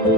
Halo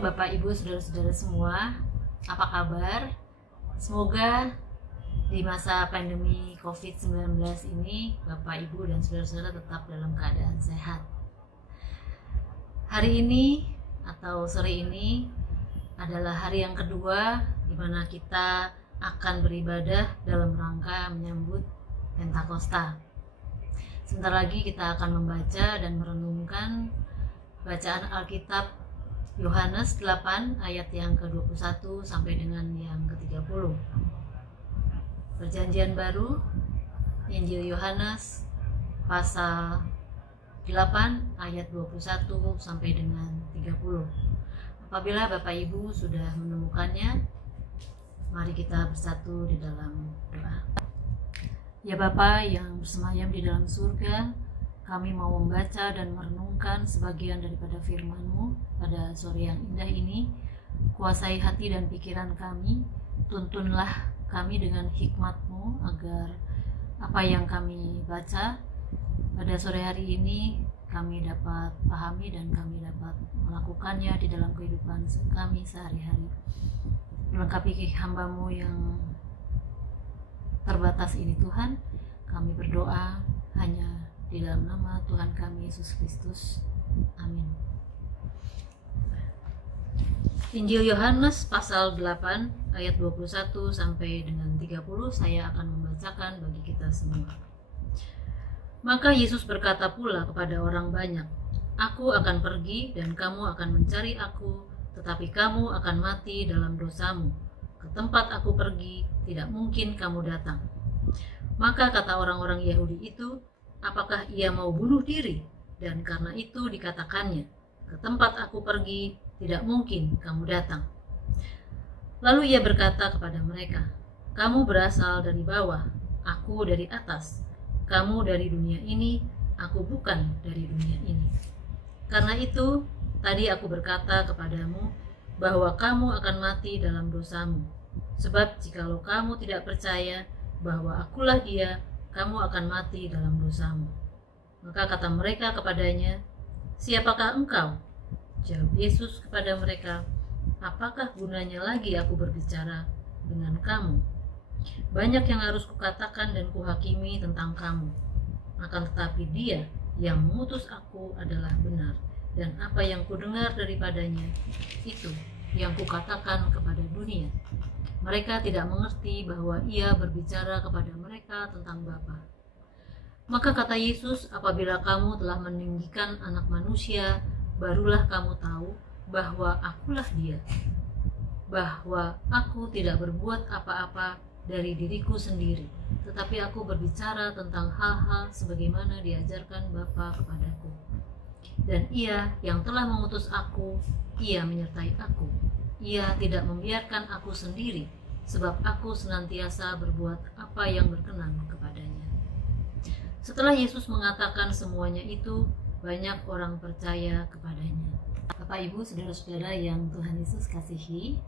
Bapak Ibu Saudara-saudara semua, apa kabar? Semoga di masa pandemi COVID-19 ini Bapak Ibu dan saudara-saudara tetap dalam keadaan sehat. Hari ini atau sore ini adalah hari yang kedua di mana kita akan beribadah dalam rangka menyambut Pentakosta. Sebentar lagi kita akan membaca dan merenungkan bacaan Alkitab Yohanes 8 ayat yang ke-21 sampai dengan yang ke-30. Perjanjian Baru, Injil Yohanes pasal 8 ayat 21 sampai dengan 30. Apabila Bapak Ibu sudah menemukannya, mari kita bersatu di dalam doa. Ya Bapa yang bersemayam di dalam surga, kami mau membaca dan merenungkan sebagian daripada firman-Mu pada sore yang indah ini. Kuasai hati dan pikiran kami, tuntunlah kami dengan hikmat-Mu agar apa yang kami baca pada sore hari ini kami dapat pahami dan kami dapat melakukannya di dalam kehidupan kami sehari-hari. Melengkapi hamba-Mu yang terbatas ini Tuhan, kami berdoa hanya di dalam nama Tuhan kami Yesus Kristus. Amin. Injil Yohanes pasal 8 ayat 21 sampai dengan 30 saya akan membacakan bagi kita semua. Maka Yesus berkata pula kepada orang banyak, "Aku akan pergi dan kamu akan mencari aku, tetapi kamu akan mati dalam dosamu. Ke tempat aku pergi tidak mungkin kamu datang." Maka kata orang-orang Yahudi itu, "Apakah ia mau bunuh diri?" Dan karena itu dikatakannya, "Ke tempat aku pergi, tidak mungkin kamu datang." Lalu ia berkata kepada mereka, "Kamu berasal dari bawah, aku dari atas. Kamu dari dunia ini, aku bukan dari dunia ini. Karena itu, tadi aku berkata kepadamu bahwa kamu akan mati dalam dosamu. Sebab jikalau kamu tidak percaya bahwa akulah dia, kamu akan mati dalam dosamu." Maka kata mereka kepadanya, "Siapakah engkau?" Jawab Yesus kepada mereka, "Apakah gunanya lagi aku berbicara dengan kamu? Banyak yang harus kukatakan dan kuhakimi tentang kamu. Akan tetapi dia yang mengutus aku adalah benar, dan apa yang kudengar daripadanya, itu yang kukatakan kepada dunia." Mereka tidak mengerti bahwa ia berbicara kepada mereka tentang Bapa. Maka kata Yesus, "Apabila kamu telah meninggikan Anak Manusia, barulah kamu tahu bahwa akulah dia. Bahwa aku tidak berbuat apa-apa dari diriku sendiri, tetapi aku berbicara tentang hal-hal sebagaimana diajarkan Bapa kepadaku. Dan ia yang telah mengutus aku, ia menyertai aku. Ia tidak membiarkan aku sendiri, sebab aku senantiasa berbuat apa yang berkenan kepadanya." Setelah Yesus mengatakan semuanya itu, banyak orang percaya kepadanya. Bapak Ibu saudara-saudara yang Tuhan Yesus kasihi,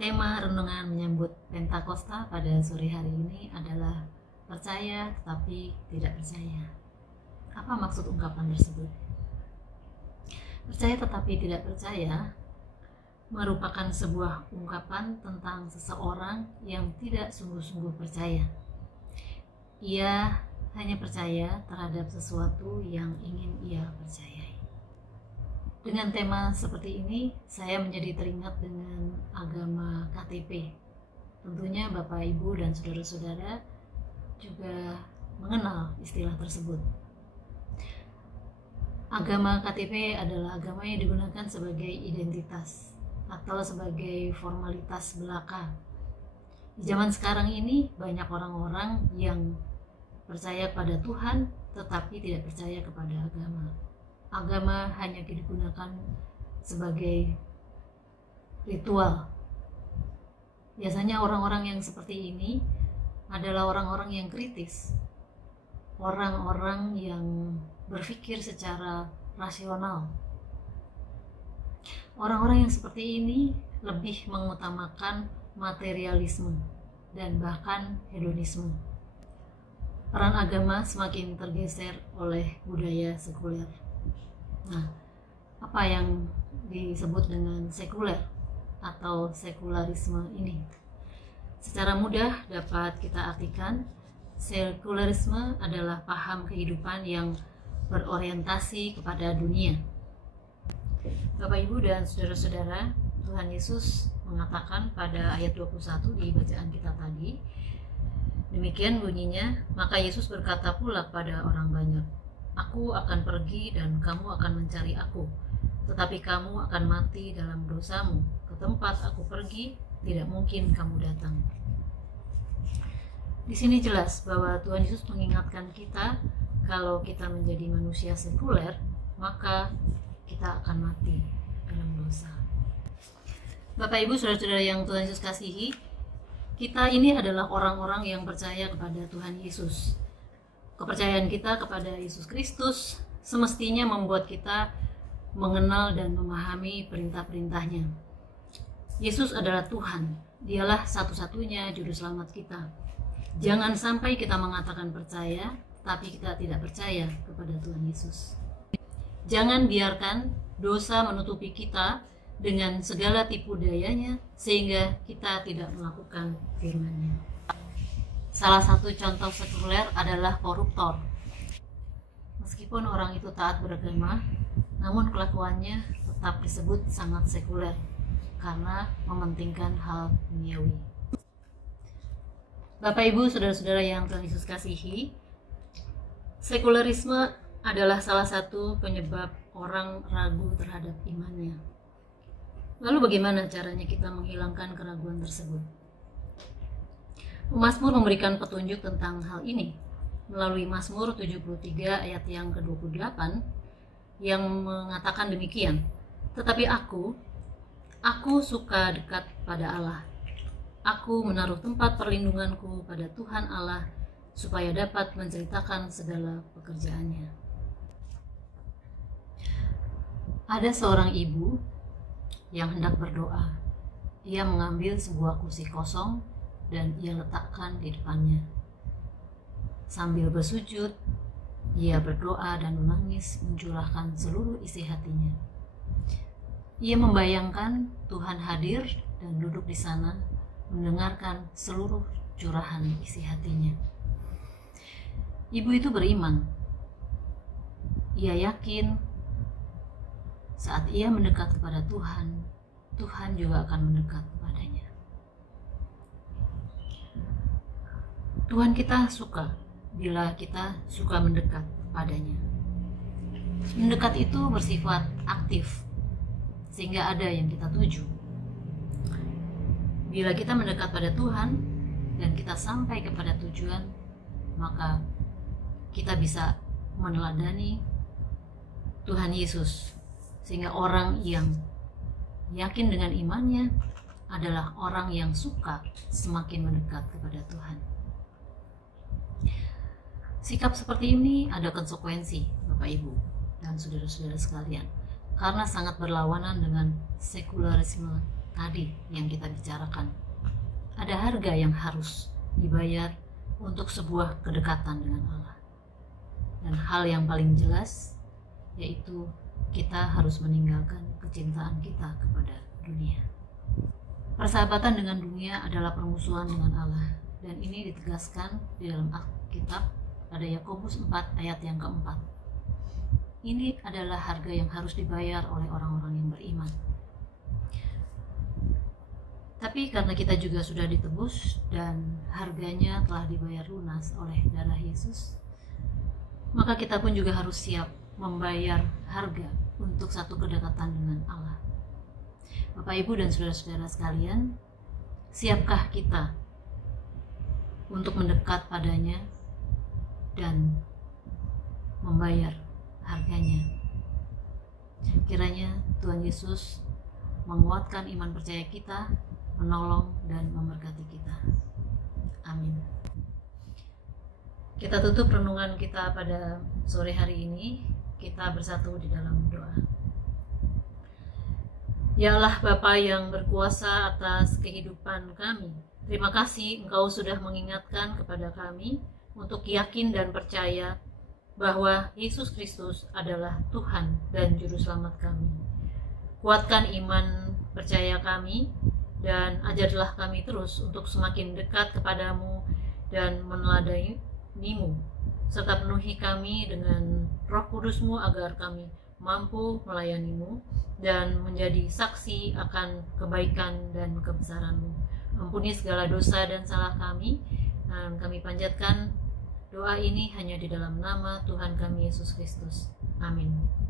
tema renungan menyambut Pentakosta pada sore hari ini adalah percaya tetapi tidak percaya. Apa maksud ungkapan tersebut? Percaya tetapi tidak percaya merupakan sebuah ungkapan tentang seseorang yang tidak sungguh-sungguh percaya. Ia hanya percaya terhadap sesuatu yang ingin ia percayai. Dengan tema seperti ini, saya menjadi teringat dengan agama KTP. Tentunya Bapak, Ibu, dan saudara-saudara juga mengenal istilah tersebut. Agama KTP adalah agama yang digunakan sebagai identitas atau sebagai formalitas belaka. Di zaman sekarang ini banyak orang-orang yang percaya pada Tuhan tetapi tidak percaya kepada agama. Agama hanya digunakan sebagai ritual. Biasanya orang-orang yang seperti ini adalah orang-orang yang kritis, orang-orang yang berpikir secara rasional. Orang-orang yang seperti ini lebih mengutamakan materialisme dan bahkan hedonisme. Peran agama semakin tergeser oleh budaya sekuler. Nah, apa yang disebut dengan sekuler atau sekularisme ini? Secara mudah dapat kita artikan, sekularisme adalah paham kehidupan yang berorientasi kepada dunia. Bapak, Ibu, dan saudara-saudara, Tuhan Yesus mengatakan pada ayat 21 di bacaan kita tadi, demikian bunyinya, maka Yesus berkata pula kepada orang banyak, "Aku akan pergi dan kamu akan mencari aku, tetapi kamu akan mati dalam dosamu. Ke tempat aku pergi, tidak mungkin kamu datang." Di sini jelas bahwa Tuhan Yesus mengingatkan kita, kalau kita menjadi manusia sekuler, maka kita akan mati dalam dosa. Bapak, Ibu, saudara-saudara yang Tuhan Yesus kasihi, kita ini adalah orang-orang yang percaya kepada Tuhan Yesus. Kepercayaan kita kepada Yesus Kristus semestinya membuat kita mengenal dan memahami perintah-perintahnya. Yesus adalah Tuhan, Dialah satu-satunya juru selamat kita. Jangan sampai kita mengatakan percaya, tapi kita tidak percaya kepada Tuhan Yesus. Jangan biarkan dosa menutupi kita dengan segala tipu dayanya, sehingga kita tidak melakukan firman-Nya. Salah satu contoh sekuler adalah koruptor. Meskipun orang itu taat beragama, namun kelakuannya tetap disebut sangat sekuler karena mementingkan hal duniawi. Bapak, Ibu, saudara-saudara yang Tuhan Yesus kasihi, sekularisme adalah salah satu penyebab orang ragu terhadap imannya. Lalu bagaimana caranya kita menghilangkan keraguan tersebut? Mazmur memberikan petunjuk tentang hal ini melalui Mazmur 73 ayat yang ke-28 yang mengatakan demikian, "Tetapi aku suka dekat pada Allah. Aku menaruh tempat perlindunganku pada Tuhan Allah supaya dapat menceritakan segala pekerjaannya." Ada seorang ibu yang hendak berdoa. Ia mengambil sebuah kursi kosong dan ia letakkan di depannya. Sambil bersujud, ia berdoa dan menangis mencurahkan seluruh isi hatinya. Ia membayangkan Tuhan hadir dan duduk di sana mendengarkan seluruh curahan isi hatinya. Ibu itu beriman. Ia yakin saat ia mendekat kepada Tuhan, Tuhan juga akan mendekat kepadanya. Tuhan kita suka bila kita suka mendekat kepadanya. Mendekat itu bersifat aktif, sehingga ada yang kita tuju. Bila kita mendekat pada Tuhan dan kita sampai kepada tujuan, maka kita bisa meneladani Tuhan Yesus, sehingga orang yang yakin dengan imannya adalah orang yang suka semakin mendekat kepada Tuhan. Sikap seperti ini ada konsekuensi, Bapak, Ibu, dan saudara-saudara sekalian, karena sangat berlawanan dengan sekularisme tadi yang kita bicarakan. Ada harga yang harus dibayar untuk sebuah kedekatan dengan Allah. Dan hal yang paling jelas yaitu kita harus meninggalkan kecintaan kita kepada dunia. Persahabatan dengan dunia adalah permusuhan dengan Allah, dan ini ditegaskan di dalam Alkitab pada Yakobus 4 ayat yang keempat. Ini adalah harga yang harus dibayar oleh orang-orang yang beriman. Tapi karena kita juga sudah ditebus dan harganya telah dibayar lunas oleh darah Yesus, maka kita pun juga harus siap membayar harga untuk satu kedekatan dengan Allah. Bapak, Ibu, dan saudara-saudara sekalian, siapkah kita untuk mendekat padanya dan membayar harganya? Kiranya Tuhan Yesus menguatkan iman percaya kita, menolong dan memberkati kita. Amin. Kita tutup renungan kita pada sore hari ini. Kita bersatu di dalam doa. Ya Allah Bapa yang berkuasa atas kehidupan kami, terima kasih Engkau sudah mengingatkan kepada kami untuk yakin dan percaya bahwa Yesus Kristus adalah Tuhan dan Juru Selamat kami. Kuatkan iman percaya kami dan ajarlah kami terus untuk semakin dekat kepadamu dan meneladanimu, serta penuhi kami dengan Roh Kudus-Mu agar kami mampu melayanimu dan menjadi saksi akan kebaikan dan kebesaran-Mu. Ampuni segala dosa dan salah kami, dan kami panjatkan doa ini hanya di dalam nama Tuhan kami Yesus Kristus. Amin.